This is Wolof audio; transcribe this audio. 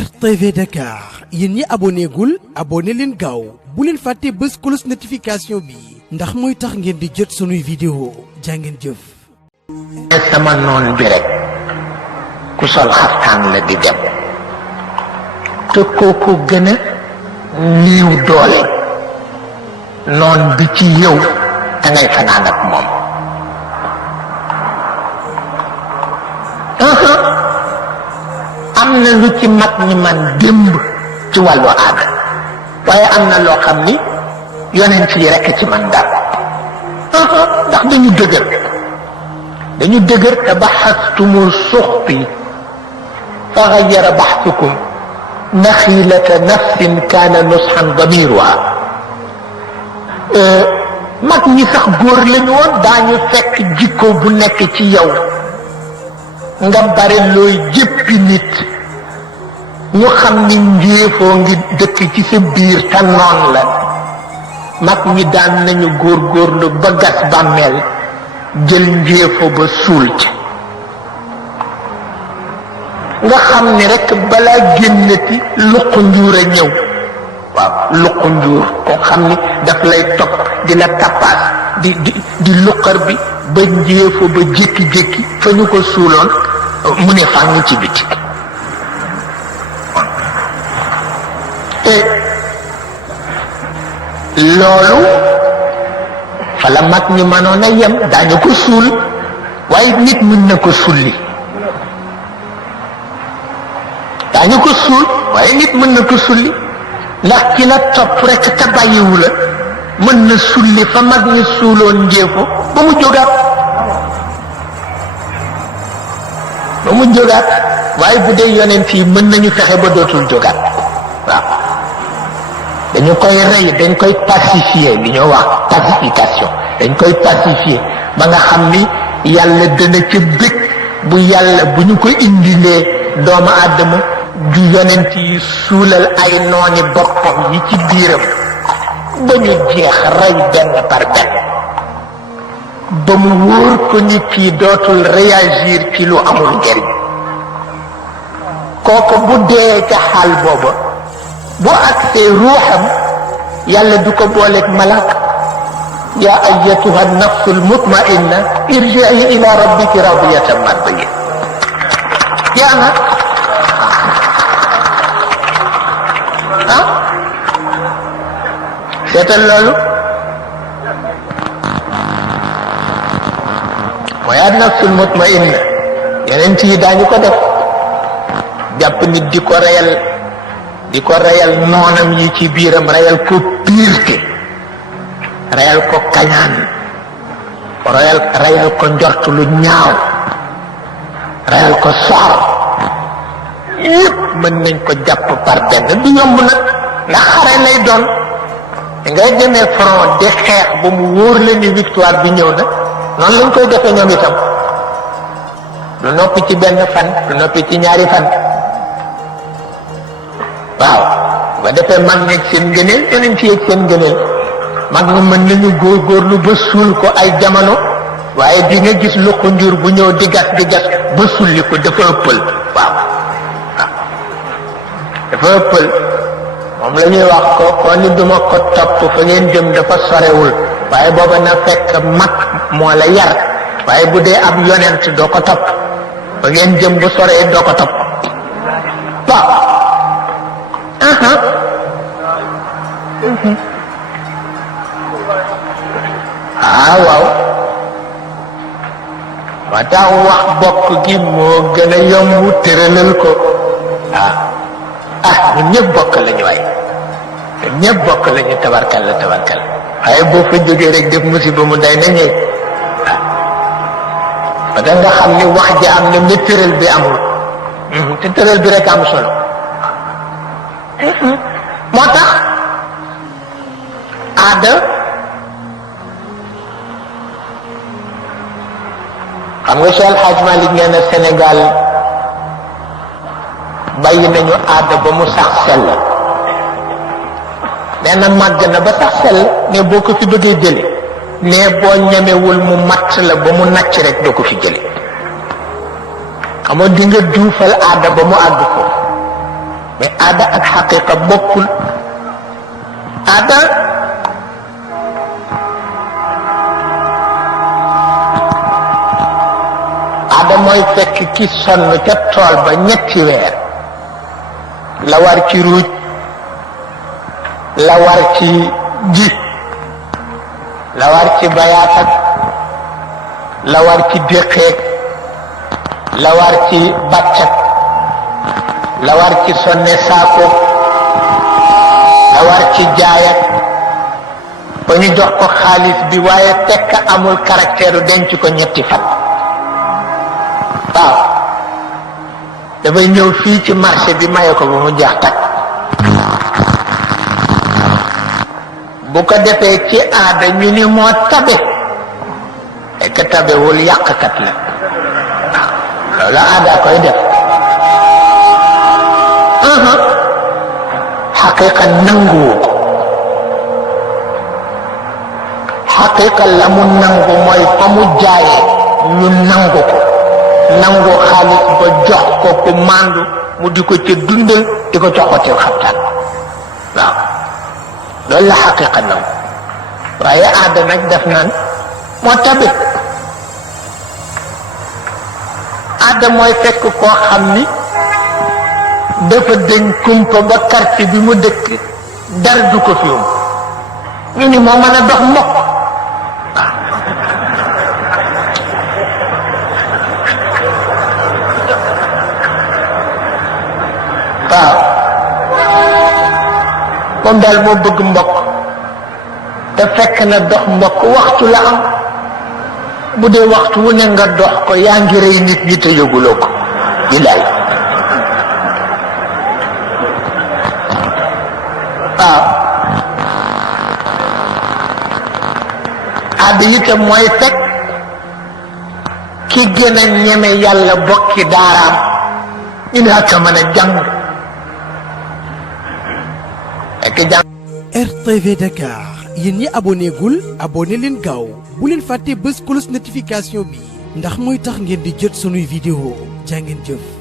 RTV Dakar yéen ñi abonné gul abonné leen gaaw bu leen fàtte bës cloche notification bi ndax mooy tax ngeen di jot sunuy vidéo jàngeen jëf. sama noon bi rek ku sol xaftaan la di dem te kooku gën a niiw doole noon bi ci yow da ngay fanaan ak moom. am na lu ci mag ñi man démb ci wàllu aada waaye am na loo xam ni yonent yi rekk ci man daal ndax dañu dëgër te baxastumu suxti fa gayyara baxtukum naxilata nafsin kaana nusxan damiruha mag ñi sax góor lañu woon daañu fekk jikko bu nekk ci yow nga bare looy jéppi nit ñu xam ni njéefoo ngi dëkk ci sa biir te noon la mag ñi daan nañu góorgóorlu ba gas bàmmeel jël njéefoo ba suul ci nga xam ni rekk balaa génnati luq njuur a ñëw waaw luq njuur ko xam ni daf lay topp di la tappaas di luqar bi ba njéefoo ba jékki-jékki fa ñu ko suuloon mu ne fànn ci biti te loolu fa la mag ñi mënoon a yem daañu ko suul waaye nit mën na ko sulli daañu ko suul waaye nit mën na ko sulli ndax ki la topp rekk te bàyyiwu la mën na sulli fa mag ñi suuloon njéefo ba mu jógaat waaye bu dee yonent yi mën nañu fexe ba dootul jógaat waaw dañu koy rey dañ koy pacifier li ñoo wax pacification dañ koy pacifier ba nga xam ni yàlla dana ca bëgg bu ñu ko indilee doomu aadama ju yonent yi suulal ay nooni boppam yi ci biiram ba ñu jeex rey benn par benn ba mu wóor ko ni kii dootul réagir ci lu amul njariñ kooku bu dee ca xaal booba bu agsee ruuxam yàlla du ko booleeg malaaka yaa ayyatuha nafsul mutmainna irji'i ila rabbiki radiyatan mardiya yaa na seetal loolu mooy an nafsul mutmainna yeneen yi daañu ko def jàpp nit di ko reyal noonam yi ci biiram reyal ko piirte reyal ko kañaan reyal ko njort lu ñaaw reyal ko soor yépp mën nañ ko jàpp par benn du yomb nag ndax xare lay doon ngay demee front di xeex ba mu wóor la ni victoire bi ñëw na noonu lañ koy defee ñoom itam du noppi ci benn fan du noppi ci ñaari fan waaw ba defee mag ñeeg seen ngëneel yeneen ci yeeg seen ngëneel mag ñu mën nañu góorgóorlu ba suul ko ay jamono waaye di nga gis lu ko njur bu ñëw di gas ba sulli ko dafa ëppal waaw dafa ëppal moom la ñuy wax ko ni duma ko topp fa ngeen jëm dafa sorewul waaye booba na fekk mag moo la yar waaye bu dee ab yonent doo ko topp fa ngeen jëm bu soree doo ko topp waaw waaw moo tax wax bokk gi moo gën a yomb tëralal ko ñun ñëpp bokk lañu waaye ñun ñëpp bokk lañu tabarkal waaye boo fa jógee rek def musiba mu day na ñëw ba da nga xam ni wax ji am na mais tëral bi amul te tëral bi rek am solo moo tax aada xam nga Cheikh El Hadj Malick nee na Sénégal bàyyi nañu aada ba mu sax sell nee na màgg na ba sax sell ne boo ko fi bëggee jële ne boo ñemewul mu matt la ba mu nacc rek doo ko fi jële xam nga di nga duufal aada ba mu àgg foofu mais aada ak xaqiqa bokkul. aada mooy fekk ki sonn ca tool ba ñetti weer la war ci ruuj la war ci ji la war ci bayaat ak la war ci déqeeg la war ci bàccak la war ci sonne saako la war ci jaayat ba ñu jox ko xaalis bi waaye fekk amul caractère denc ko ñetti fan. waaw dafay ñëw fii ci marché bi maye ko ba mu jeex takk. bu ko defee ci aada ñu ni moo tabe fekk tabewul yàqkat la. waaw loolu aada koy def. xaqiqa nanguwu ko. xaqiqa la mu nangu mooy fa mu jaayee ñu nangu ko. nangu xaalis ba jox ko ku màndu mu di ko ca dundal di ko joxotil xabtaan. waaw loolu la xaqiqa nangu. waaye aada nag def naan moo tabe. aada mooy fekk koo xam ni dafa deñ kumpa ba quartier bi mu dëkk dara du ko fi ñu ni moo mën a dox mbokk. waaw moom daal moo bëgg mbokk te fekk na dox mbokk waxtu la am. bu dee waxtu wu ne nga dox ko yaa ngi rey nit ñi te yëguloo ko bilaay. waaw aada itam mooy fekk ki gën a ñeme yàlla bokki daaraam ñu ne ak mën a jàng fekk jàng. RTV Dakar yéen ñi abonné gul abonné leen gaaw bu leen fàtte bës cloche notification bi ndax mooy tax ngeen di jot sunuy vidéo jaa ngeen jëf.